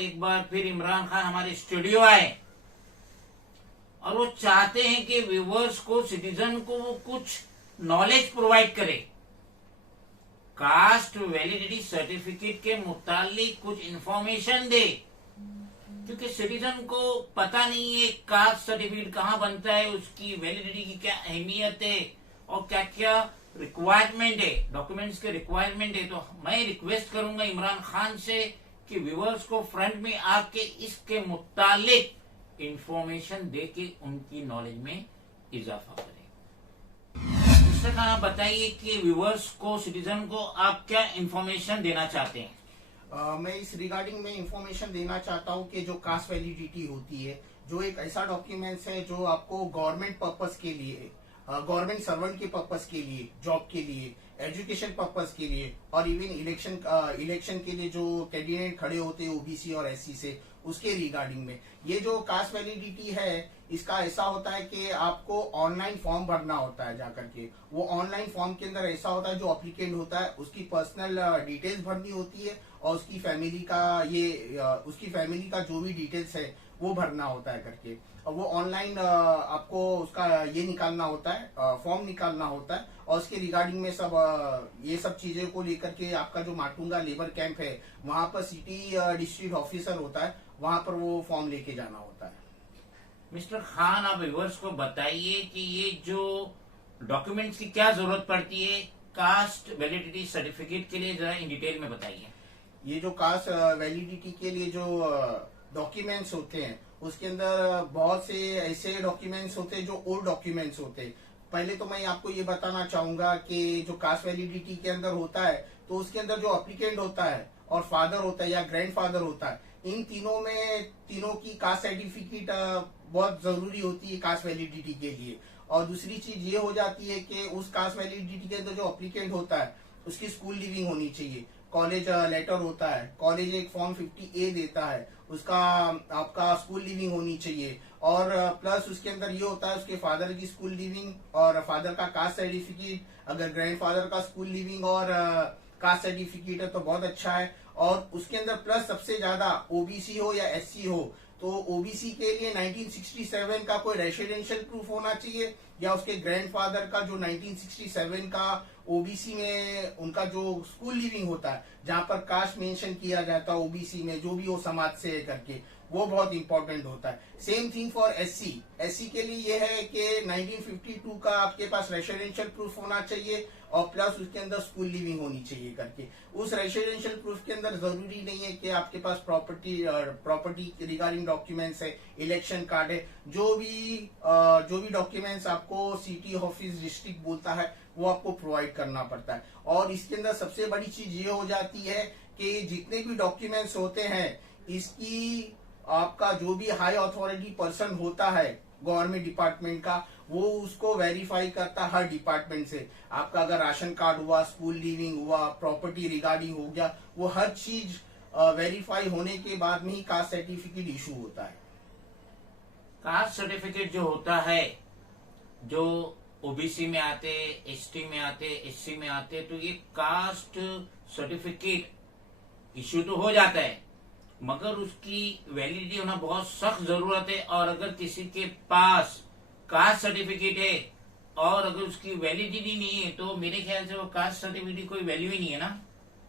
एक बार फिर इमरान खान हमारे स्टूडियो आए और वो चाहते हैं कि व्यूवर्स को, सिटीजन को वो कुछ नॉलेज प्रोवाइड करे। कास्ट वैलिडिटी सर्टिफिकेट के मुतालिक कुछ इंफॉर्मेशन दे, क्योंकि सिटीजन को पता नहीं है कास्ट सर्टिफिकेट कहाँ बनता है, उसकी वैलिडिटी की क्या अहमियत है और क्या क्या रिक्वायरमेंट है, डॉक्यूमेंट्स के रिक्वायरमेंट है। तो मैं रिक्वेस्ट करूंगा इमरान खान से कि व्यूवर्स को फ्रंट में आके इसके मुतालिक इंफॉर्मेशन दे के उनकी नॉलेज में इजाफा करें। मिस्टर खान, आप बताइए कि व्यूवर्स को, सिटीजन को आप क्या इंफॉर्मेशन देना चाहते हैं? मैं इस रिगार्डिंग में इंफॉर्मेशन देना चाहता हूँ कि जो कास्ट वैलिडिटी होती है, जो एक ऐसा डॉक्यूमेंट्स है जो आपको गवर्नमेंट पर्पस के लिए, गवर्नमेंट सर्वेंट के पर्पस के लिए, जॉब के लिए, एजुकेशन पर्पस के लिए और इवन इलेक्शन के लिए जो कैंडिडेट खड़े होते हैं ओबीसी और एससी से, उसके रिगार्डिंग में ये जो कास्ट वैलिडिटी है, इसका ऐसा होता है कि आपको ऑनलाइन फॉर्म भरना होता है जाकर के। वो ऑनलाइन फॉर्म के अंदर ऐसा होता है, जो अप्लीकेंट होता है उसकी पर्सनल डिटेल्स भरनी होती है और उसकी फैमिली का जो भी डिटेल्स है वो भरना होता है करके। और वो ऑनलाइन आपको उसका ये निकालना होता है, फॉर्म निकालना होता है और उसके रिगार्डिंग में ये सब चीजें को लेकर के आपका जो माटुंगा लेबर कैंप है, वहां पर सिटी डिस्ट्रिक्ट ऑफिसर होता है, वहां पर वो फॉर्म लेके जाना होता है। मिस्टर खान, आप व्यूवर्स को बताइए कि ये जो डॉक्यूमेंट्स की क्या जरूरत पड़ती है कास्ट वैलिडिटी सर्टिफिकेट के लिए, जरा इन डिटेल में बताइए। ये जो कास्ट वैलिडिटी के लिए जो डॉक्यूमेंट्स होते हैं, उसके अंदर बहुत से ऐसे डॉक्यूमेंट्स होते हैं जो ओल्ड डॉक्यूमेंट्स होते हैं। पहले तो मैं आपको ये बताना चाहूंगा कि जो कास्ट वैलिडिटी के अंदर होता है, तो उसके अंदर जो अप्लीकेंट होता है और फादर होता है या ग्रैंड फादर होता है, इन तीनों की कास्ट सर्टिफिकेट बहुत जरूरी होती है कास्ट वैलिडिटी के लिए। और दूसरी चीज ये हो जाती है कि उस कास्ट वैलिडिटी के अंदर जो अप्लीकेंट होता है उसकी स्कूल लिविंग होनी चाहिए, कॉलेज लेटर होता है, कॉलेज एक फॉर्म 50A देता है, उसका आपका स्कूल लिविंग होनी चाहिए। और प्लस उसके अंदर ये होता है उसके फादर की स्कूल लिविंग और फादर का कास्ट सर्टिफिकेट। अगर ग्रैंडफादर का स्कूल लिविंग और कास्ट सर्टिफिकेट है तो बहुत अच्छा है। और उसके अंदर प्लस सबसे ज्यादा ओबीसी हो या एससी हो, तो ओबीसी के लिए 1967 का कोई रेसिडेंशियल प्रूफ होना चाहिए, या उसके ग्रैंडफादर का जो 1967 का ओबीसी में उनका जो स्कूल लिविंग होता है, जहां पर कास्ट मेंशन किया जाता है ओबीसी में, जो भी वो समाज से है करके, वो बहुत इंपॉर्टेंट होता है। Same thing for SC. SC के लिए ये है कि 1952 का आपके पास रेसिडेंशियल प्रूफ होना चाहिए और प्लस उसके अंदर स्कूल लिविंग होनी चाहिए करके। उस रेसिडेंशियल प्रूफ के अंदर जरूरी नहीं है कि आपके पास प्रॉपर्टी रिगार्डिंग डॉक्यूमेंट्स है, इलेक्शन कार्ड है, जो भी डॉक्यूमेंट्स आपको सिटी ऑफिस डिस्ट्रिक्ट बोलता है वो आपको प्रोवाइड करना पड़ता है। और इसके अंदर सबसे बड़ी चीज ये हो जाती है कि जितने भी डॉक्यूमेंट्स होते हैं, इसकी आपका जो भी हाई अथॉरिटी पर्सन होता है गवर्नमेंट डिपार्टमेंट का, वो उसको वेरीफाई करता है हर डिपार्टमेंट से। आपका अगर राशन कार्ड हुआ, स्कूल लिविंग हुआ, प्रॉपर्टी रिगार्डिंग हो गया, वो हर चीज वेरीफाई होने के बाद में ही कास्ट सर्टिफिकेट इशू होता है। कास्ट सर्टिफिकेट जो होता है, जो ओबीसी में आते, एसटी में आते, एससी में आते, तो ये कास्ट सर्टिफिकेट इश्यू तो हो जाता है, मगर उसकी वैलिडिटी होना बहुत सख्त जरूरत है। और अगर किसी के पास कास्ट सर्टिफिकेट है और अगर उसकी वैलिडिटी नहीं है, तो मेरे ख्याल से वो कास्ट सर्टिफिकेट कोई वैल्यू ही नहीं है ना।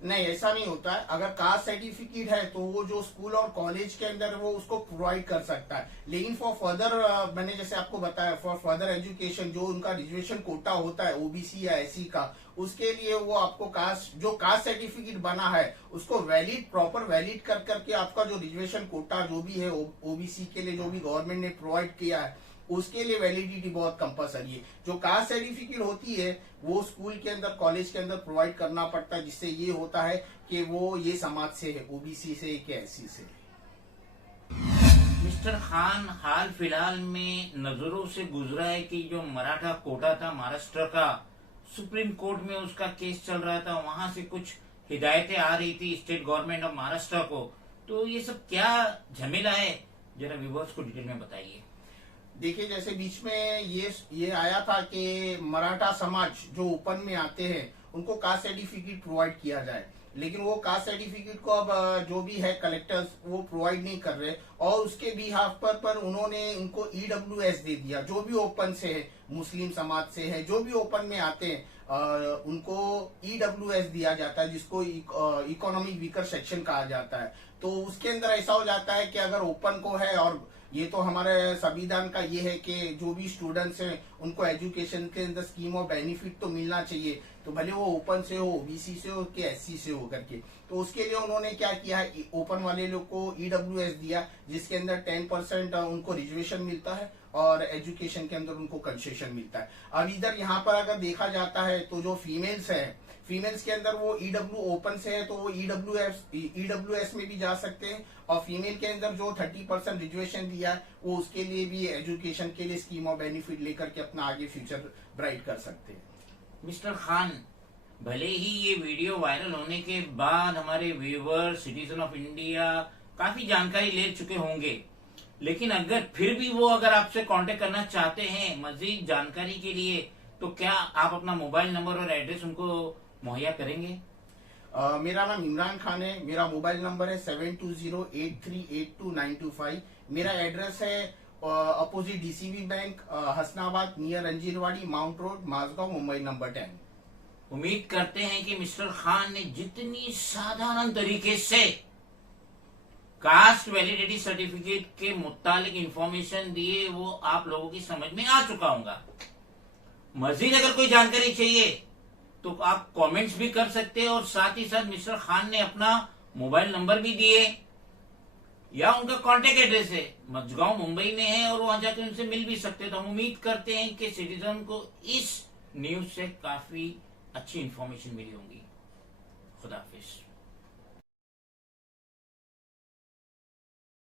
नहीं, ऐसा नहीं होता है। अगर कास्ट सर्टिफिकेट है तो वो जो स्कूल और कॉलेज के अंदर वो उसको प्रोवाइड कर सकता है, लेकिन फॉर फर्दर, मैंने जैसे आपको बताया, फॉर फर्दर एजुकेशन जो उनका रिजर्वेशन कोटा होता है ओबीसी या एससी का, उसके लिए वो आपको जो कास्ट सर्टिफिकेट बना है उसको प्रॉपर वैलिड कर करके आपका जो रिजर्वेशन कोटा जो भी है ओबीसी के लिए, जो भी गवर्नमेंट ने प्रोवाइड किया है, उसके लिए वैलिडिटी बहुत कंपलसरी है। जो कास्ट सर्टिफिकेट होती है वो स्कूल के अंदर, कॉलेज के अंदर प्रोवाइड करना पड़ता है, जिससे ये होता है कि वो ये समाज से है, ओबीसी से कि एससी से। मिस्टर खान, हाल फिलहाल में नजरों से गुजरा है कि जो मराठा कोटा था महाराष्ट्र का, सुप्रीम कोर्ट में उसका केस चल रहा था, वहां से कुछ हिदायतें आ रही थी स्टेट गवर्नमेंट ऑफ महाराष्ट्र को। तो ये सब क्या झमेला है, जरा व्यूअर्स को डिटेल में बताइए। देखिए, जैसे बीच में ये आया था कि मराठा समाज जो ओपन में आते हैं उनको कास्ट सर्टिफिकेट प्रोवाइड किया जाए, लेकिन वो कास्ट सर्टिफिकेट को अब जो भी है कलेक्टर्स वो प्रोवाइड नहीं कर रहे, और उसके बिहाफ पर उन्होंने इनको ईडब्ल्यूएस दे दिया। जो भी ओपन से है, मुस्लिम समाज से है, जो भी ओपन में आते हैं उनको ईडब्ल्यूएस दिया जाता है, जिसको इकोनॉमिक वीकर सेक्शन कहा जाता है। तो उसके अंदर ऐसा हो जाता है कि अगर ओपन को है, और ये तो हमारे संविधान का ये है कि जो भी स्टूडेंट्स हैं उनको एजुकेशन के अंदर स्कीम और बेनिफिट तो मिलना चाहिए, तो भले वो ओपन से हो, ओबीसी से हो कि एससी से हो करके। तो उसके लिए उन्होंने क्या किया है, ओपन वाले लोग को ईडब्ल्यूएस दिया, जिसके अंदर 10% उनको रिजर्वेशन मिलता है और एजुकेशन के अंदर उनको कंसेशन मिलता है। अब इधर यहाँ पर अगर देखा जाता है तो जो फीमेल्स है, फीमेल्स के अंदर वो ईडब्ल्यू ओपन से है तो वो ईडब्ल्यूएस में भी जा सकते हैं, और फीमेल के अंदर जो 30% रिजर्वेशन दिया है वो उसके लिए भी एजुकेशन के लिए स्कीम और बेनिफिट लेकर के अपना आगे फ्यूचर ब्राइट कर सकते हैं। मिस्टर खान, भले ही ये वीडियो वायरल होने के बाद हमारे व्यूअर सिटीजन ऑफ इंडिया काफी जानकारी ले चुके होंगे, लेकिन अगर फिर भी वो अगर आपसे कांटेक्ट करना चाहते हैं मजीद जानकारी के लिए, तो क्या आप अपना मोबाइल नंबर और एड्रेस उनको मुहैया करेंगे? मेरा नाम इमरान खान है, मेरा मोबाइल नंबर है 7208382925। मेरा एड्रेस है opposite DCB bank, Hasnabad, near Ranjirwadi, mount road, Mazgaon, Mumbai number 10। उम्मीद करते हैं कि मिस्टर खान ने जितनी साधारण तरीके से कास्ट वैलिडिटी सर्टिफिकेट के मुतालिक इंफॉर्मेशन दिए वो आप लोगों की समझ में आ चुका होगा। मजीद अगर कोई जानकारी चाहिए तो आप कमेंट्स भी कर सकते हैं, और साथ ही साथ मिस्टर खान ने अपना मोबाइल नंबर भी दिए या उनका कांटेक्ट एड्रेस है, मजगांव मुंबई में है, और वहां जाकर उनसे मिल भी सकते हैं। तो हम उम्मीद करते हैं कि सिटीजन को इस न्यूज से काफी अच्छी इंफॉर्मेशन मिली होगी। खुदा हाफिज।